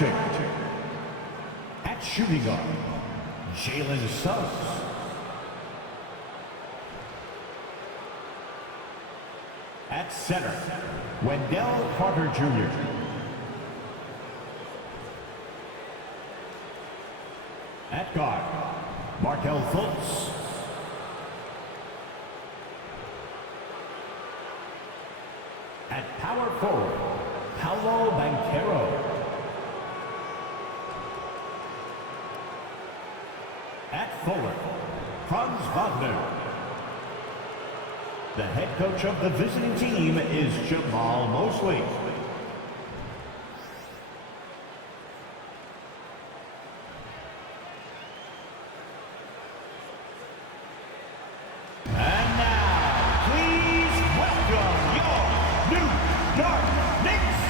matching. At shooting guard, Jalen Suggs. At center, Wendell Carter Jr. At guard, Markelle Fultz. At power forward, Paolo Banchero. At forward, Franz Wagner. The head coach of the visiting team is Jamal Mosley. And now, please welcome your New York Knicks.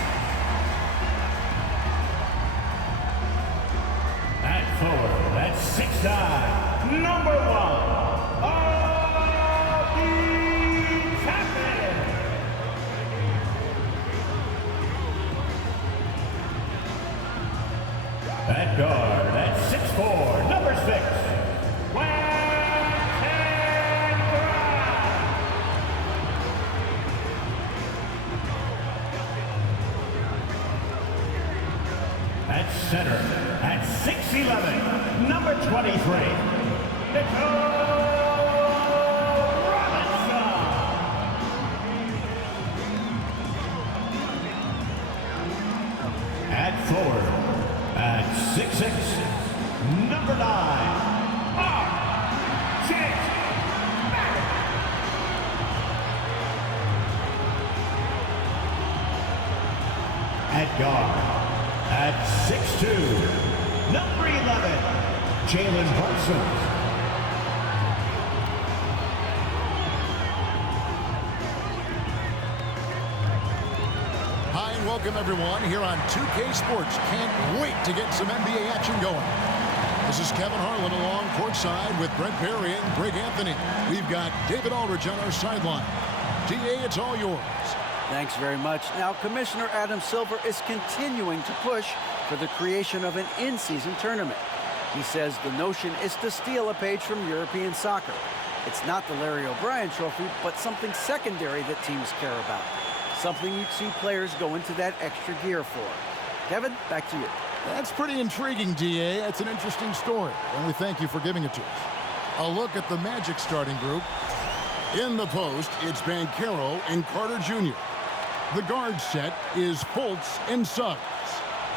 At forward, that's 6'9", number 1. At guard, at 6'4", number 6, at center, at 6'11", number 23, at forward, at 6'6", number 9, R.J. Barrett. At guard, at 6'2", number 11, Jalen Brunson. Welcome everyone here on 2K Sports. Can't wait to get some NBA action going. This is Kevin Harlan along courtside with Brent Barry and Greg Anthony. We've got David Aldridge on our sideline. DA, it's all yours. Thanks very much. Now, Commissioner Adam Silver is continuing to push for the creation of an in-season tournament. He says the notion is to steal a page from European soccer. It's not the Larry O'Brien Trophy, but something secondary that teams care about. Something you'd see players go into that extra gear for. Kevin, back to you. That's pretty intriguing, DA. That's an interesting story, and we thank you for giving it to us. A look at the Magic starting group. In the post, it's Banchero and Carter Jr. The guard set is Fultz and Suggs.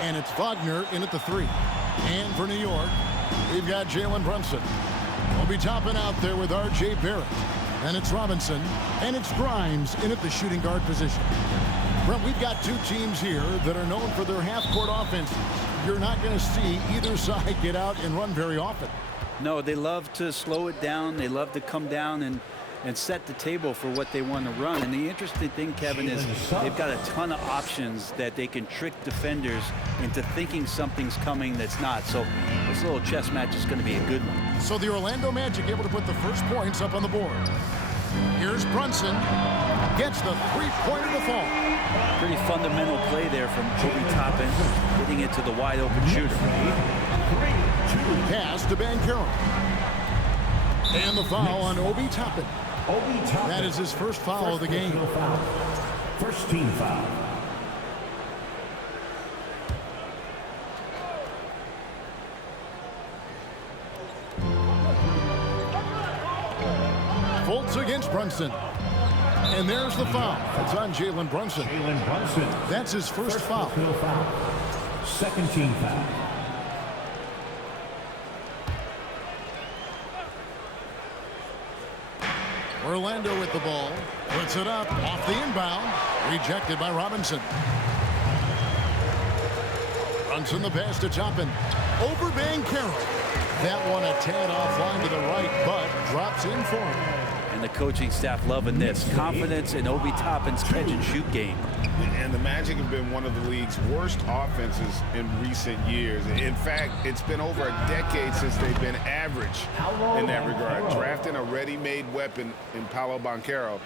And it's Wagner in at the 3. And for New York, we've got Jalen Brunson. We'll be topping out there with R.J. Barrett. And it's Robinson, and it's Grimes in at the shooting guard position. Well, we've got two teams here that are known for their half-court offenses. You're not going to see either side get out and run very often. No, they love to slow it down. They love to come down and set the table for what they want to run. And the interesting thing, Kevin, is they've got a ton of options that they can trick defenders into thinking something's coming that's not. So this little chess match is going to be a good one. So the Orlando Magic able to put the first points up on the board. Here's Brunson. Gets the three-pointer to fall. Pretty fundamental play there from Obi Toppin, getting it to the wide-open shooter. Pass to Banchero. And the foul on Obi Toppin. That is his first foul of the game. First team foul. Fultz against Brunson. And there's the foul. It's on Jalen Brunson. That's his first foul. Second team foul. Orlando with the ball. Puts it up off the inbound. Rejected by Robinson. Brunson the pass to Toppin. Over Banchero. That one a tad offline to the right, but drops in for him. And the coaching staff loving this. Confidence in Obi Toppin's catch-and-shoot game. And the Magic have been one of the league's worst offenses in recent years. In fact, it's been over a decade since they've been average in that regard. Drafting a ready-made weapon in Paolo Banchero,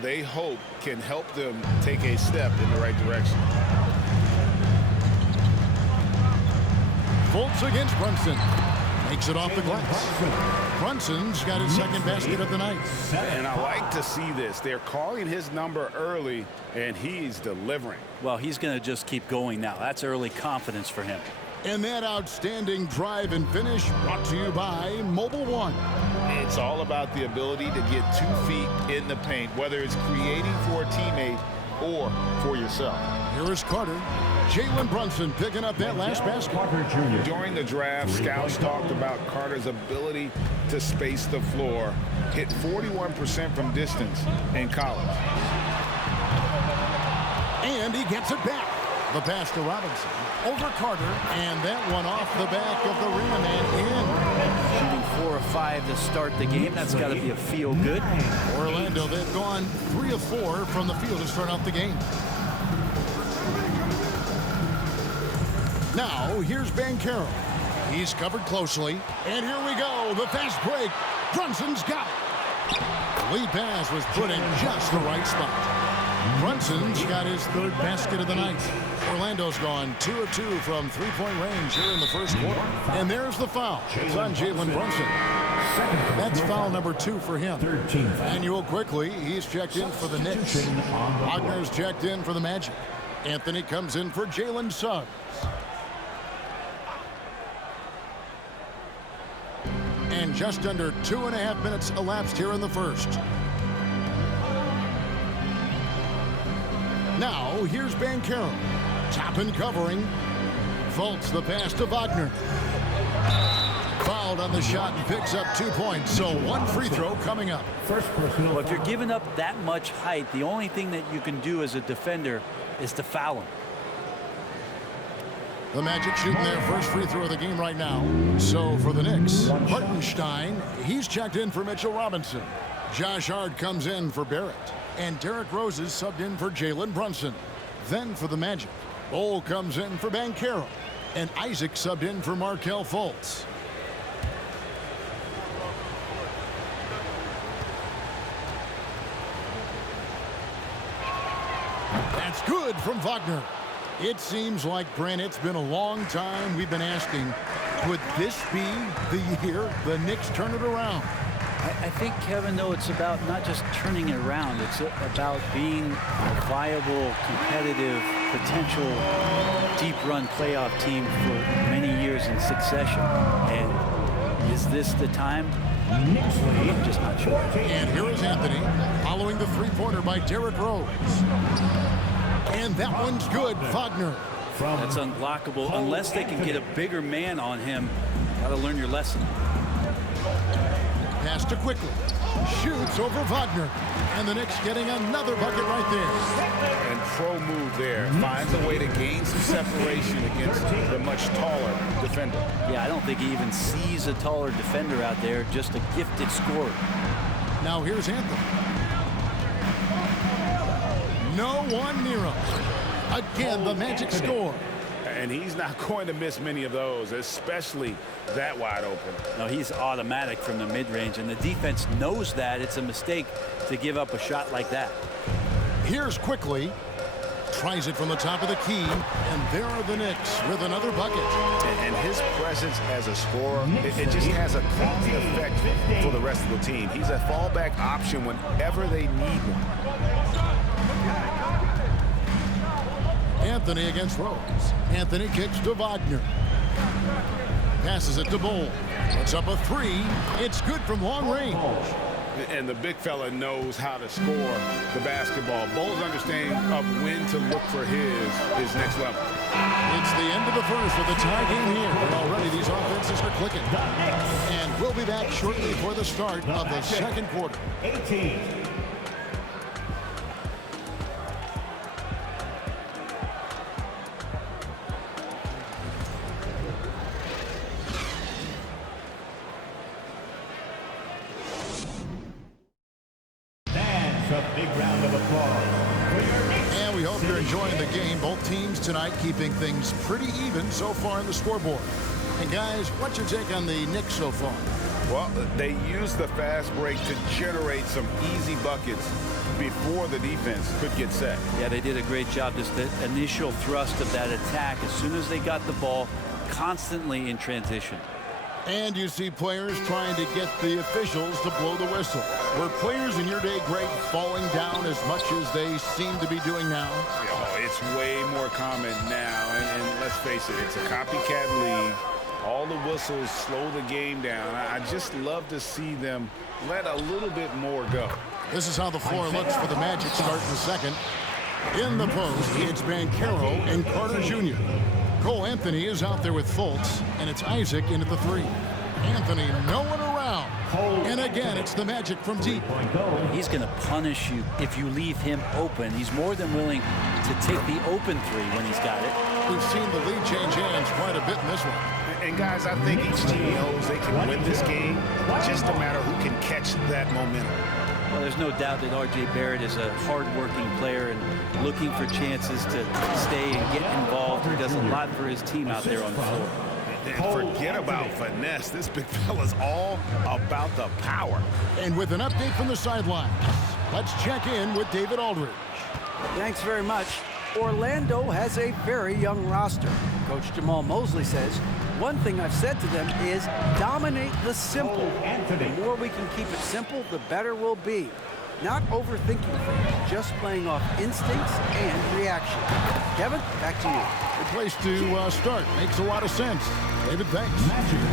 they hope can help them take a step in the right direction. Fultz against Brunson. Makes it off the glass. Brunson's got his second basket of the night. And I like to see this. They're calling his number early, and he's delivering. Well, he's going to just keep going now. That's early confidence for him. And that outstanding drive and finish brought to you by Mobile One. It's all about the ability to get 2 feet in the paint, whether it's creating for a teammate or for yourself. Here is Carter. Jalen Brunson picking up that last basket. During the draft, scouts talked about Carter's ability to space the floor, hit 41% from distance in college. And he gets it back. The pass to Robinson. Over Carter, and that one off the back of the rim and in. Shooting 4 of 5 to start the game. That's got to be a feel good. Orlando, they've gone 3 of 4 from the field to start out the game. Now, here's Banchero. He's covered closely. And here we go. The fast break. Brunson's got it. The lead pass was put in just the right spot. Brunson's got his third basket of the night. Orlando's gone 2 of 2 from three-point range here in the first quarter. And there's the foul. It's on Jalen Brunson. That's foul number 2 for him. Manuel quickly. He's checked in for the Knicks. Wagner's checked in for the Magic. Anthony comes in for Jalen Suggs. And just under 2.5 minutes elapsed here in the first. Now, here's Banchero. Top and covering. Fultz the pass to Wagner. Fouled on the shot and picks up 2 points. So 1 free throw coming up. Well, if you're giving up that much height, the only thing that you can do as a defender is to foul him. The Magic shooting their first free throw of the game right now. So for the Knicks, Hartenstein, he's checked in for Mitchell Robinson. Josh Hart comes in for Barrett. And Derrick Rose is subbed in for Jalen Brunson. Then for the Magic, Bol comes in for Banchero. And Isaac subbed in for Markelle Fultz. That's good from Wagner. It seems like, Brent, it's been a long time we've been asking, could this be the year the Knicks turn it around? I think, Kevin, though, it's about not just turning it around. It's about being a viable, competitive, potential deep-run playoff team for many years in succession. And is this the time? I'm just not sure. And here is Anthony following the three-pointer by Derrick Rose. And that one's good. Wagner. That's unblockable unless they can get a bigger man on him. Got to learn your lesson. Pass to quickly. Shoots over Wagner. And the Knicks getting another bucket right there. And pro move there. Finds a way to gain some separation against the much taller defender. Yeah, I don't think he even sees a taller defender out there. Just a gifted scorer. Now here's Anthony. No one near him. Again, the Magic score. And he's not going to miss many of those, especially that wide open. No, he's automatic from the mid-range, and the defense knows that. It's a mistake to give up a shot like that. Here's quickly. Tries it from the top of the key, and there are the Knicks with another bucket. And his presence as a scorer, it just has a calming effect for the rest of the team. He's a fallback option whenever they need one. Anthony against Rose. Anthony kicks to Wagner. Passes it to Bol. Puts up a 3. It's good from long range. And the big fella knows how to score the basketball. Bol's understanding of when to look for his next level. It's the end of the first with a tie game here. And already these offenses are clicking. And we'll be back shortly for the start of the second quarter. 18. A big round of applause. And we hope you're enjoying the game. Both teams tonight keeping things pretty even so far in the scoreboard. And guys, what's your take on the Knicks so far? Well, they used the fast break to generate some easy buckets before the defense could get set. Yeah, they did a great job. Just the initial thrust of that attack, as soon as they got the ball, constantly in transition. And you see players trying to get the officials to blow the whistle. Were players in your day, Greg, falling down as much as they seem to be doing now? Oh, it's way more common now. And let's face it, it's a copycat league. All the whistles slow the game down. I just love to see them let a little bit more go. This is how the floor looks for the Magic start in the second. In the post, it's Banchero and Carter Jr. Cole Anthony is out there with Fultz, and it's Isaac in at the three. Anthony, no one around. And again, it's the Magic from deep. He's going to punish you if you leave him open. He's more than willing to take the open three when he's got it. We've seen the lead change hands quite a bit in this one. And guys, I think each team knows they can win this game. Just a matter who can catch that momentum. Well, there's no doubt that R.J. Barrett is a hard-working player and looking for chances to stay and get involved. He does a lot for his team out there on the floor. And forget about finesse. This big fella's all about the power. And with an update from the sidelines, let's check in with David Aldridge. Thanks very much. Orlando has a very young roster. Coach Jamal Mosley says, one thing I've said to them is dominate the simple. The more we can keep it simple, the better we'll be. Not overthinking things, just playing off instincts and reaction. Kevin, back to you. Good place to start. Makes a lot of sense. David, thanks.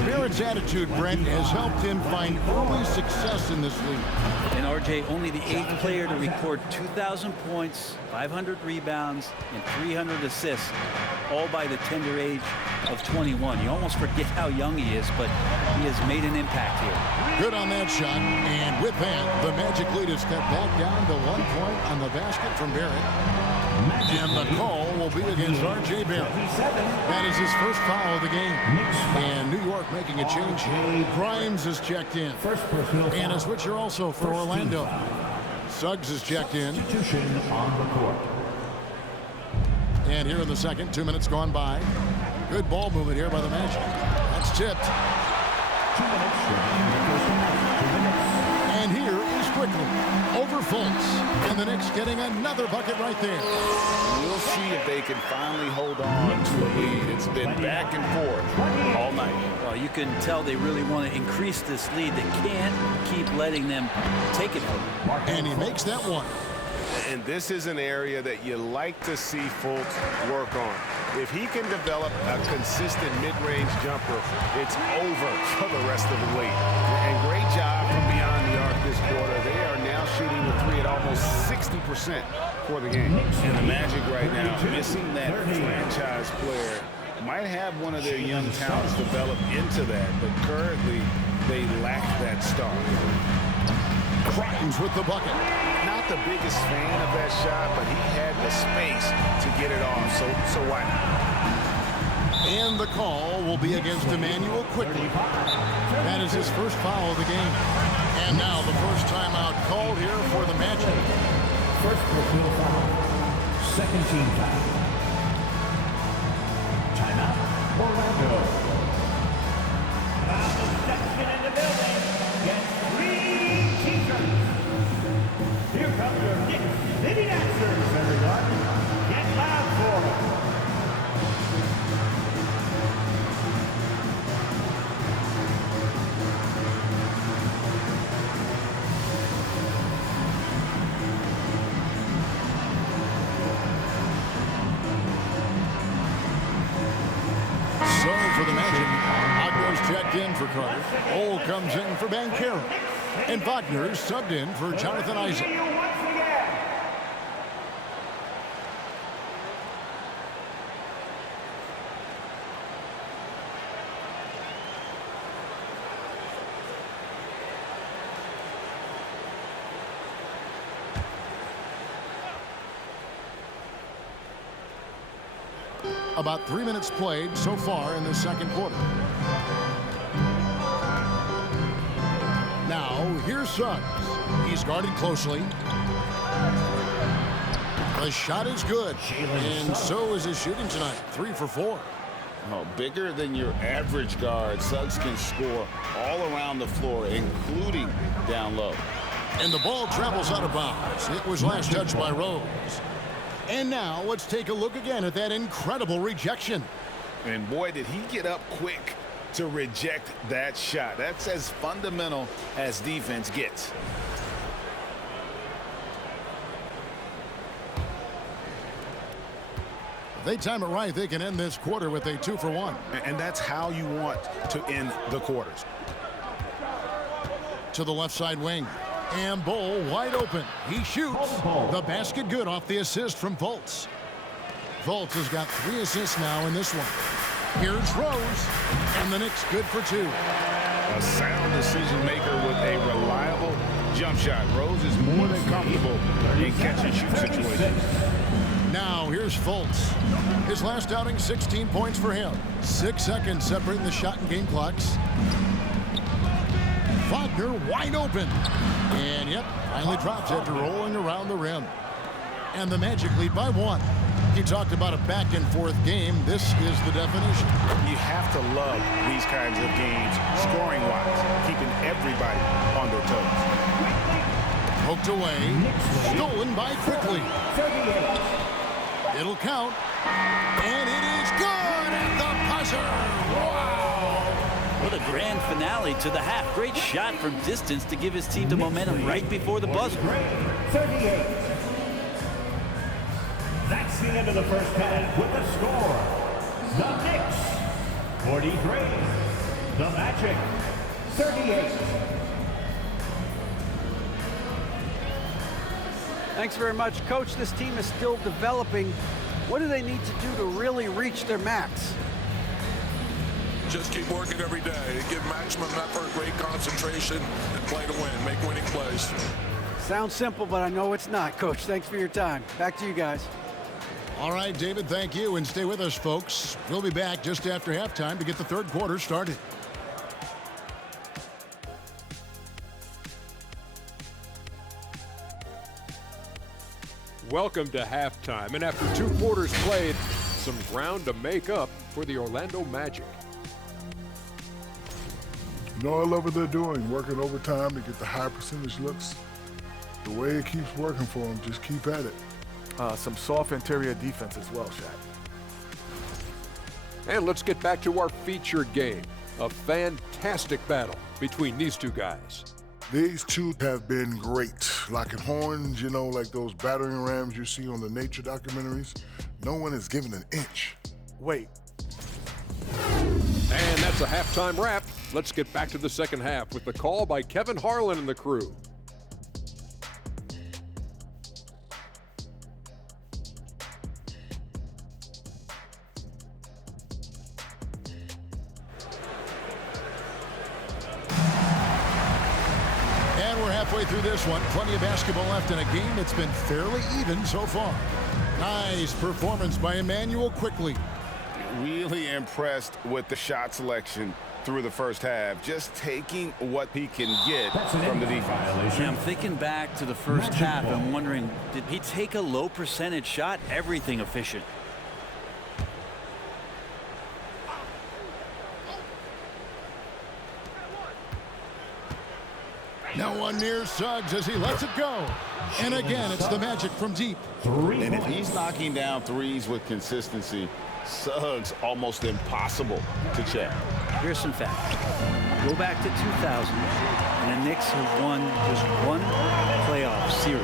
Barrett's attitude, Brent, has helped him find early success in this league. And RJ, only the 8th player to record 2,000 points, 500 rebounds, and 300 assists, all by the tender age of 21. You almost forget how young he is, but he has made an impact here. Good on that shot. And with that, the Magic lead is cut back down to 1 point on the basket from Barrett. And the call will be against R.J. Barrett. That is his first foul of the game. And New York making a change. Grimes is checked in. And a switcher also for Orlando. Suggs is checked in. And here in the second, 2 minutes gone by. Good ball movement here by the Magic. That's tipped. And here is Quickly over Fultz. And the Knicks getting another bucket right there. We'll see if they can finally hold on to a lead. It's been back and forth all night. Well, you can tell they really want to increase this lead. They can't keep letting them take it from them. And he makes that one. And this is an area that you like to see Fultz work on. If he can develop a consistent mid-range jumper, it's over for the rest of the way. And great job from beyond the arc this quarter. They are now shooting the three at almost 60% for the game. And the Magic right now, missing that franchise player, might have one of their young talents develop into that, but currently they lack that star. Grimes with the bucket. Not the biggest fan of that shot, but he had the space to get it off, so why not? And the call will be against Emmanuel Quickly. That is his first foul of the game. And now the first timeout called here for the Magic. First personal foul. Second team foul. Timeout, Orlando. Section in the building. Get 3 t-shirts. Here comes your Knicks City Dancers, everyone. Get loud for them. So for the Magic, Wagner's checked in for Carter. Ole comes in for Banchero. And Wagner subbed in for Jonathan Isaac. About 3 minutes played so far in the second quarter. Now, here's Suggs. He's guarded closely. The shot is good, and so is his shooting tonight. 3 for 4. Oh, bigger than your average guard, Suggs can score all around the floor, including down low. And the ball travels out of bounds. It was last touched by Rose. And now let's take a look again at that incredible rejection. And boy, did he get up quick to reject that shot. That's as fundamental as defense gets. If they time it right, they can end this quarter with a 2-for-1. And that's how you want to end the quarters. To the left side wing. And Bull wide open. He shoots. The basket good off the assist from Fultz. Fultz has got 3 assists now in this one. Here's Rose. And the Knicks good for 2. A sound decision maker with a reliable jump shot. Rose is more than comfortable in catch-and-shoot situations. Now here's Fultz. His last outing, 16 points for him. 6 seconds separating the shot and game clocks. Wagner wide open. And yep, finally drops after rolling around the rim. And the Magic lead by 1. He talked about a back-and-forth game. This is the definition. You have to love these kinds of games, scoring-wise, keeping everybody on their toes. Poked away, stolen by Quickly. It'll count, and it is good at the buzzer. Wow! What a grand finale to the half. Great shot from distance to give his team the momentum right before the buzzer. 38. That's the end of the first half with the score. The Knicks, 43. The Magic, 38. Thanks very much, Coach. This team is still developing. What do they need to do to really reach their max? Just keep working every day. Give maximum effort, great concentration, and play to win. Make winning plays. Sounds simple, but I know it's not, Coach. Thanks for your time. Back to you guys. All right, David, thank you, and stay with us, folks. We'll be back just after halftime to get the third quarter started. Welcome to halftime, and after 2 quarters played, some ground to make up for the Orlando Magic. You know, I love what they're doing, working overtime to get the high percentage looks. The way it keeps working for them, just keep at it. Some soft interior defense as well, Shaq. And let's get back to our featured game, a fantastic battle between these two guys. These two have been great. Locking horns, you know, like those battering rams you see on the nature documentaries. No one has given an inch. Wait. And that's a halftime wrap. Let's get back to the second half with the call by Kevin Harlan and the crew. Halfway through this one, plenty of basketball left in a game that's been fairly even so far. Nice performance by Emmanuel Quickly. Really impressed with the shot selection through the first half, just taking what he can get from the defense. Yeah, I'm thinking back to the first half. I'm wondering, did he take a low percentage shot? Everything efficient. Now one near Suggs as he lets it go. And again, it's the Magic from deep. And if he's knocking down threes with consistency, Suggs almost impossible to check. Here's some facts. Go back to 2000, and the Knicks have won just 1 playoff series.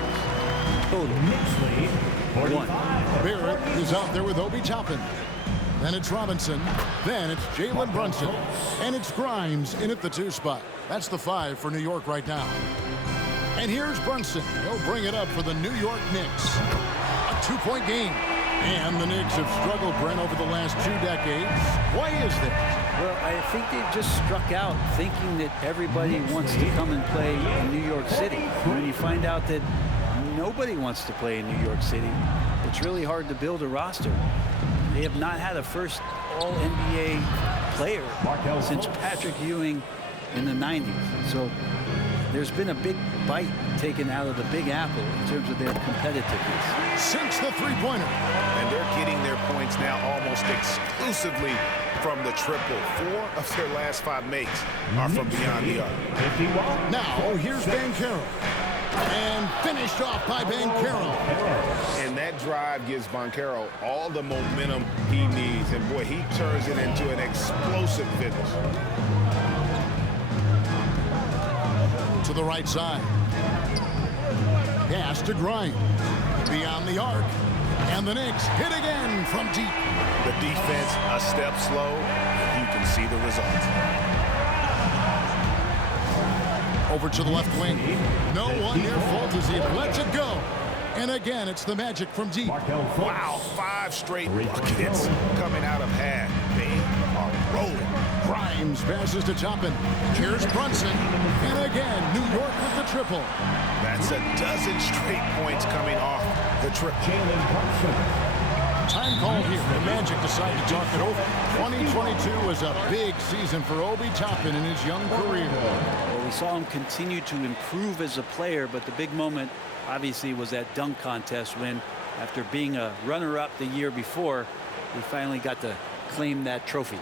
Total. Knicks lead, 45. Barrett is out there with Obi Toppin. Then it's Robinson. Then it's Jalen Brunson. And it's Grimes in at the 2 spot. That's the 5 for New York right now. And here's Brunson. He'll bring it up for the New York Knicks. A 2-point game. And the Knicks have struggled, Brent, over the last 2 decades. Why is that? Well, I think they've just struck out thinking that everybody wants to come and play in New York City. When you find out that nobody wants to play in New York City, it's really hard to build a roster. They have not had a first All-NBA player since Patrick Ewing in the 90s. So there's been a big bite taken out of the Big Apple in terms of their competitiveness. Sinks the 3-pointer. And they're getting their points now almost exclusively from the triple. 4 of their last 5 makes are from beyond the arc. Now here's Bankero. And finished off by Banchero. And that drive gives Banchero all the momentum he needs. And, boy, he turns it into an explosive finish. To the right side. Pass to Grimes. Beyond the arc. And the Knicks hit again from deep. The defense a step slow. You can see the results. Over to the left wing. No one near fault as he lets it go. And again, it's the Magic from deep. Wow, 5 straight buckets coming out of half. They are rolling. Grimes passes to Toppin. Here's Brunson. And again, New York with the triple. That's a dozen straight points coming off the triple. Time called here. The Magic decide to talk it over. 2022 was a big season for Obi Toppin in his young career. Well, we saw him continue to improve as a player, but the big moment obviously was that dunk contest when, after being a runner-up the year before, he finally got to claim that trophy.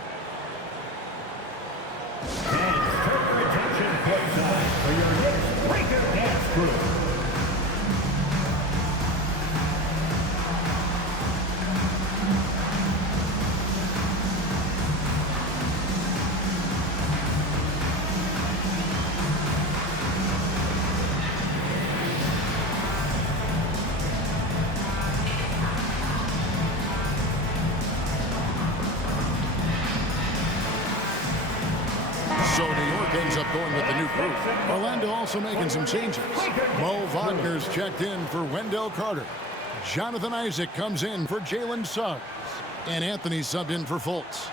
And turn your attention courtside for your Knicks Breaker Dance Crew. So New York ends up going with the new group. Orlando also making some changes. Mo Wagner's checked in for Wendell Carter. Jonathan Isaac comes in for Jalen Suggs. And Anthony subbed in for Fultz.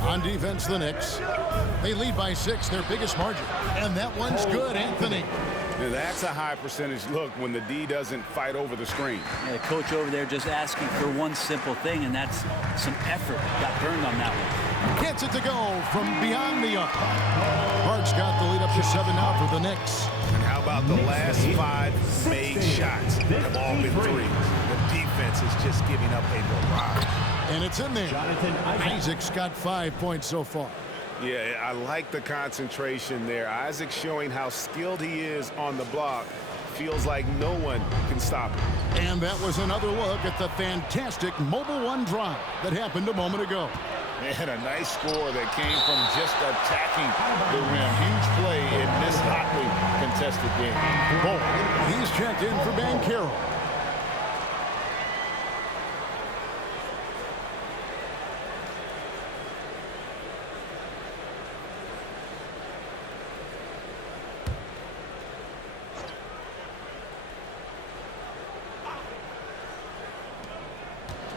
On defense, the Knicks. They lead by 6, their biggest margin. And that one's good, Anthony. Now, that's a high percentage look when the D doesn't fight over the screen. Yeah, the coach over there just asking for one simple thing, and that's some effort. Got burned on that one. Gets it to go from beyond the arc. Hart's got the lead up to 7 now for the Knicks. And how about the last 5 made shots have all been threes? The defense is just giving up a barrage. And it's in there. Isaac's got 5 points so far. Yeah, I like the concentration there. Isaac showing how skilled he is on the block. Feels like no one can stop him. And that was another look at the fantastic Mobile One drive that happened a moment ago. And a nice score that came from just attacking the rim. Huge play in this hotly contested game. Bull, he's checked in for Banchero.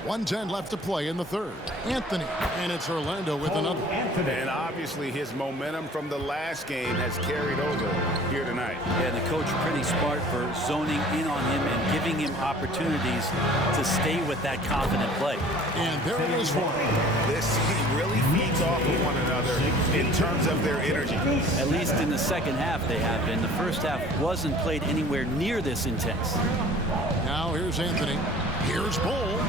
.110 left to play in the third. Anthony, and it's Orlando with another. And obviously his momentum from the last game has carried over here tonight. Yeah, the coach pretty smart for zoning in on him and giving him opportunities to stay with that confident play. And there it is for him. This team really feeds off of one another in terms of their energy. At least in the second half they have been. The first half wasn't played anywhere near this intense. Now here's Anthony. Here's Bull.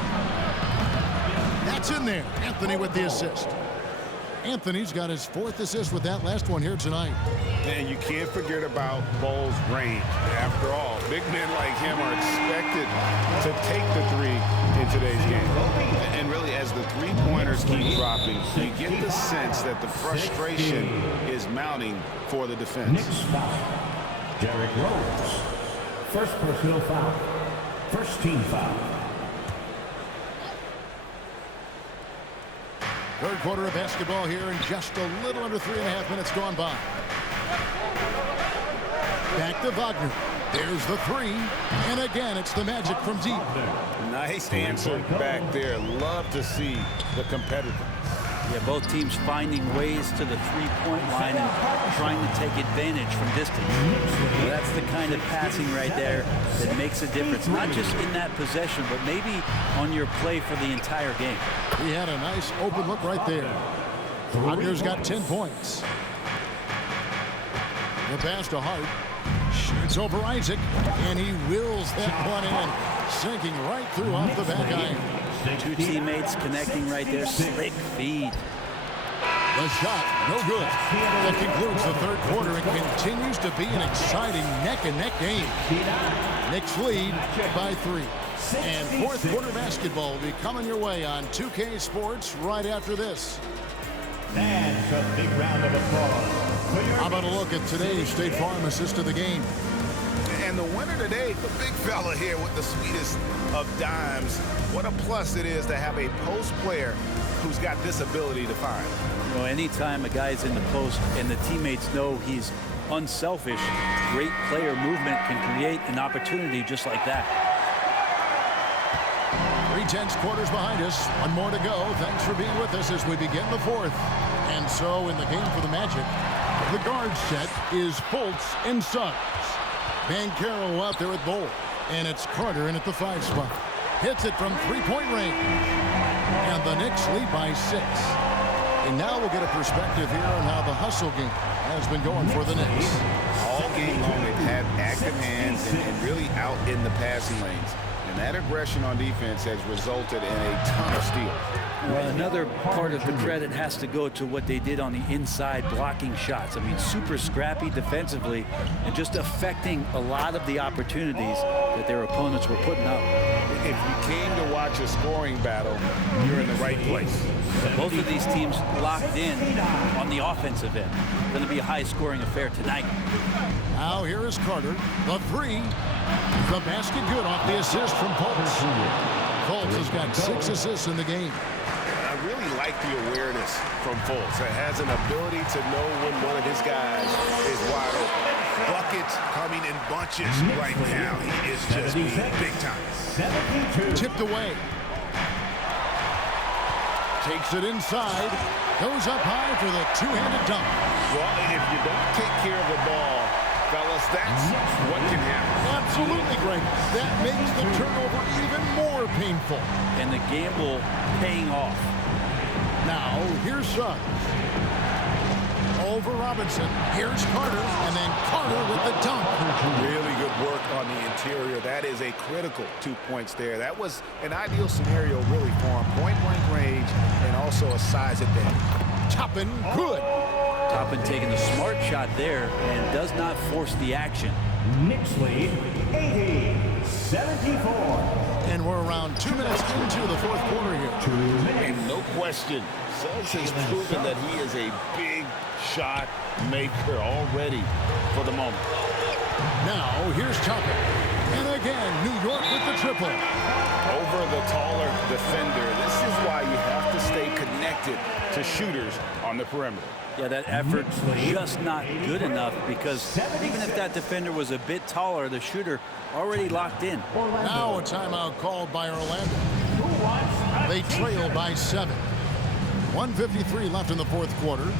That's in there. Anthony with the assist. Anthony's got his 4th assist with that last one here tonight. And you can't forget about Bull's range. After all, big men like him are expected to take the 3 in today's game. And really, as the 3-pointers keep dropping, you get the sense that the frustration is mounting for the defense. Knicks foul. Derrick Rose. First personal foul. First team foul. Third quarter of basketball here, and just a little under 3.5 minutes gone by. Back to Wagner. There's the 3. And again, it's the Magic from deep. Nice answer back there. Love to see the competitiveness. Yeah, both teams finding ways to the 3-point line and trying to take advantage from distance. Well, that's the kind of passing right there that makes a difference, not just in that possession, but maybe on your play for the entire game. He had a nice open look right there. Rodgers got 10 points. The pass to Hart. Shoots over Isaac, and he wills that one in, sinking right through off the back iron. Two teammates connecting right there. Slick feed. The shot, no good. That concludes the third quarter. It continues to be an exciting neck-and-neck game. Knicks lead by 3. And fourth quarter basketball will be coming your way on 2K Sports right after this. And a big round of applause. How about a look at today's State Farm assist of the game? And the winner today, the big fella here with the sweetest of dimes. What a plus it is to have a post player who's got this ability to find. You know, anytime a guy's in the post and the teammates know he's unselfish, great player movement can create an opportunity just like that. 3/10 quarters behind us. One more to go. Thanks for being with us as we begin the fourth. And so in the game for the Magic, the guard set is Fultz and Suggs. Banchero out there at Bowl. And it's Carter in at the 5 spot. Hits it from three-point range. And the Knicks lead by 6. And now we'll get a perspective here on how the hustle game has been going for the Knicks. All game long, they've had active hands and really out in the passing lanes. And that aggression on defense has resulted in a ton of steals. Well, another part of the credit has to go to what they did on the inside blocking shots. I mean, super scrappy defensively and just affecting a lot of the opportunities that their opponents were putting up. If you came to watch a scoring battle, you're in the right place. Both of these teams locked in on the offensive end. Going to be a high-scoring affair tonight. Now here is Carter. The 3. The basket good off the assist from Fultz. Fultz has got 6 assists in the game. I really like the awareness from Fultz. It has an ability to know when one of his guys is wide open. Buckets coming in bunches right now. He is just big time. Tipped away. Takes it inside. Goes up high for the two-handed dunk. Well, if you don't take care of the ball, fellas, that's what can happen. Absolutely, Greg. That makes the turnover even more painful. And the gamble paying off. Now, here's Suggs. Over Robinson. Here's Carter, and then Carter with the dunk. Really good work on the interior. That is a critical 2 points there. That was an ideal scenario, really, for him. Point-blank range and also a size advantage. Toppin, good. Toppin taking a smart shot there and does not force the action. Knicks lead 80-74. And we're around 2 minutes into the fourth quarter here. And no question, Suggs has proven that he is a big shot maker already for the moment. Now, here's Toppin. And again, New York with the triple. Over the taller defender. This is why you have to stay connected to shooters on the perimeter. Yeah, that effort just not good enough because even if that defender was a bit taller, the shooter already locked in. Now a timeout called by Orlando. They trail by 7. 1:53 left in the fourth quarter.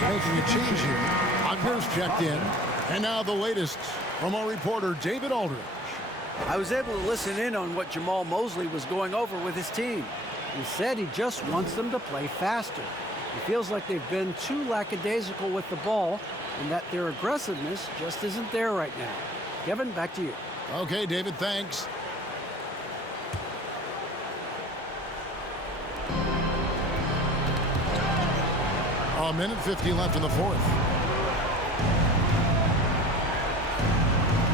Making a change here. Rodgers checked in. And now the latest from our reporter, David Aldridge. I was able to listen in on what Jamal Mosley was going over with his team. He said he just wants them to play faster. He feels like they've been too lackadaisical with the ball and that their aggressiveness just isn't there right now. Kevin, back to you. Okay, David, thanks. A minute 50 left in the fourth.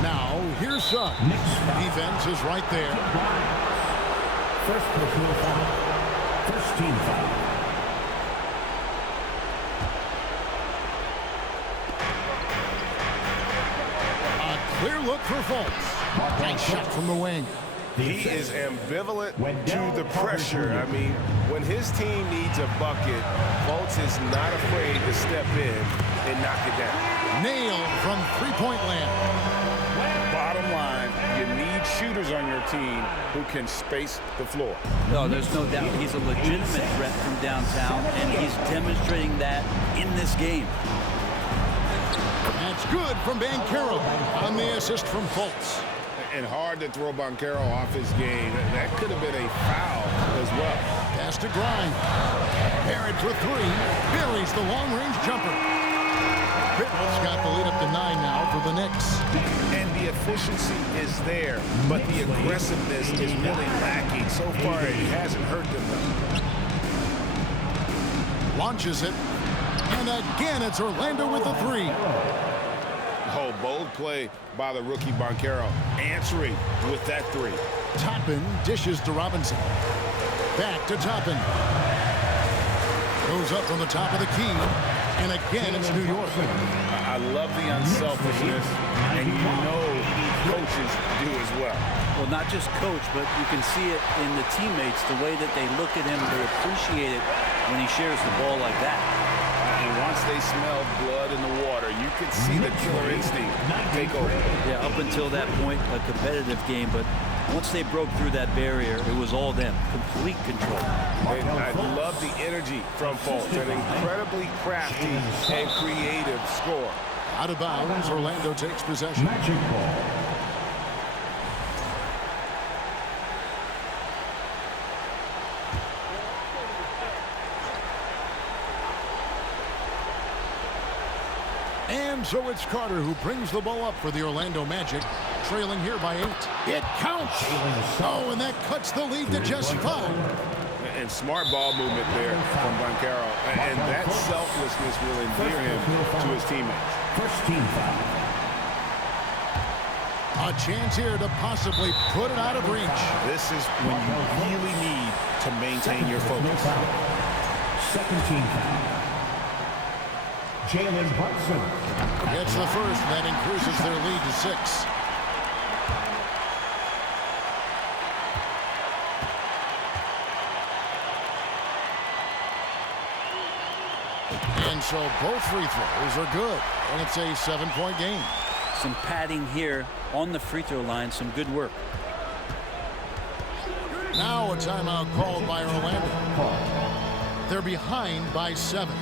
Now, here's Suggs. Defense is right there. First personal foul. First team foul. A clear look for Fultz. Nice shot from the wing. He is ambivalent to the pressure. I mean, when his team needs a bucket, Fultz is not afraid to step in and knock it down. Nailed from three-point land. Bottom line, you need shooters on your team who can space the floor. No, there's no doubt he's a legitimate threat from downtown, and he's demonstrating that in this game. That's good from Banchero on the assist from Fultz. And hard to throw Banchero off his game. That could have been a foul as well. Pass to Grimes. Barrett for three. Buries the long-range jumper. Pittman's got the lead up to 9 now for the Knicks. And the efficiency is there, but the aggressiveness is really lacking. So far, it hasn't hurt them, though. Launches it. And again, it's Orlando with the three. Oh, bold play by the rookie Banchero, answering with that three. Toppin dishes to Robinson. Back to Toppin. Goes up on the top of the key. And again, it's New York. I love the unselfishness, and you know coaches do as well. Well, not just coach, but you can see it in the teammates, the way that they look at him. They appreciate it when he shares the ball like that. And once they smelled blood in the water, you could see the killer instinct take over. Yeah, up until that point, a competitive game, but once they broke through that barrier, it was all them. Complete control. And I love the energy from Fultz. An incredibly crafty and creative score. Out of bounds, Orlando takes possession. Magic ball. And so it's Carter who brings the ball up for the Orlando Magic, trailing here by 8. It counts! Oh, and that cuts the lead to just 5. And smart ball movement there from Banchero. And that selflessness will endear him to his teammates. First team foul. A chance here to possibly put it out of reach. This is when you really need to maintain your focus. Second team foul. Jalen Brunson gets the first, and that increases their lead to 6. And so both free throws are good, and it's a 7-point game. Some padding here on the free throw line, some good work. Now a timeout called by Orlando. They're behind by 7.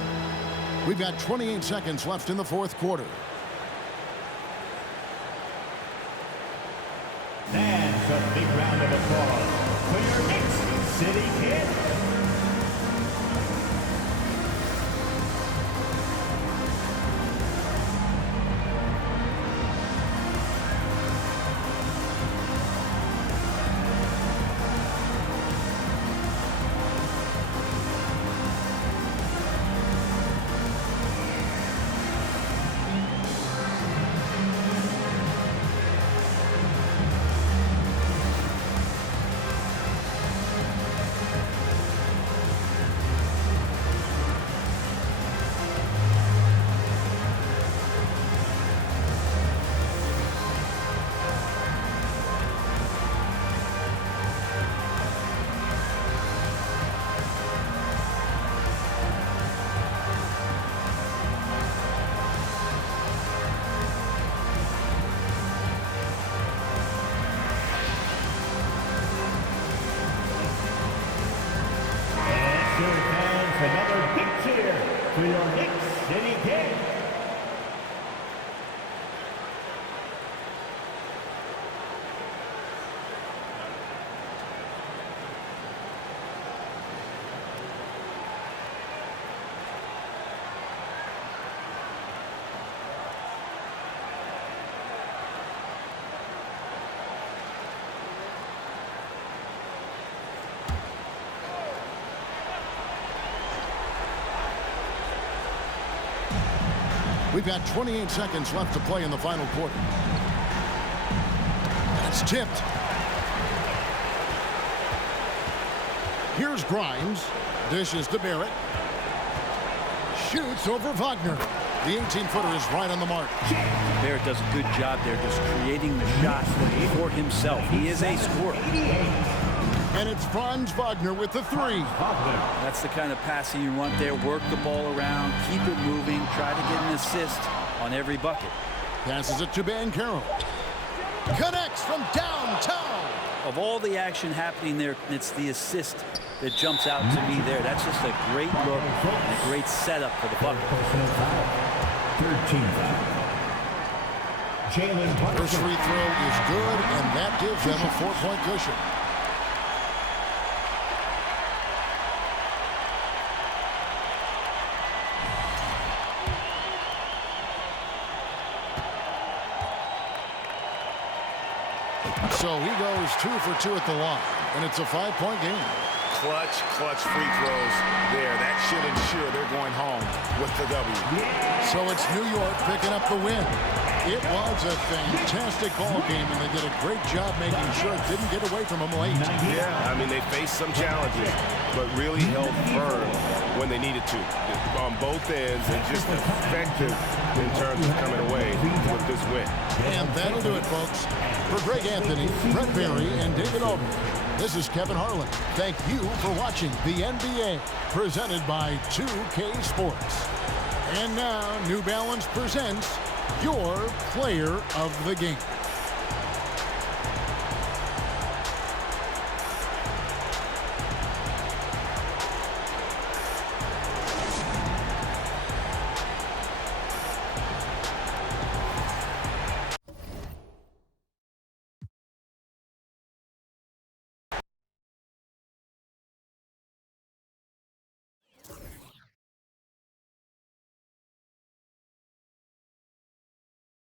We've got 28 seconds left in the fourth quarter. And a big round of applause for your Knicks City Kid. Another big cheer for your Knicks City Kid. We've got 28 seconds left to play in the final quarter. That's tipped. Here's Grimes. Dishes to Barrett. Shoots over Wagner. The 18-footer is right on the mark. Barrett does a good job there just creating the shot for himself. He is a scorer. And it's Franz Wagner with the three. That's the kind of passing you want there. Work the ball around, keep it moving, try to get an assist on every bucket. Passes it to Banchero. Connects from downtown. Of all the action happening there, it's the assist that jumps out to me there. That's just a great look and a great setup for the bucket. 13 foul. Jalen Butler. First free throw is good, and that gives them a 4-point cushion. So he goes 2 for 2 at the line, and it's a 5-point game. Clutch free throws there. That should ensure they're going home with the W. So it's New York picking up the win. It was a fantastic ball game, and they did a great job making sure it didn't get away from them late. Yeah, I mean, they faced some challenges, but really held firm when they needed to on both ends and just effective in terms of coming away with this win. And that'll do it, folks. For Greg Anthony, Brett Berry, and David Aldridge, this is Kevin Harlan. Thank you for watching the NBA, presented by 2K Sports. And now, New Balance presents your player of the game.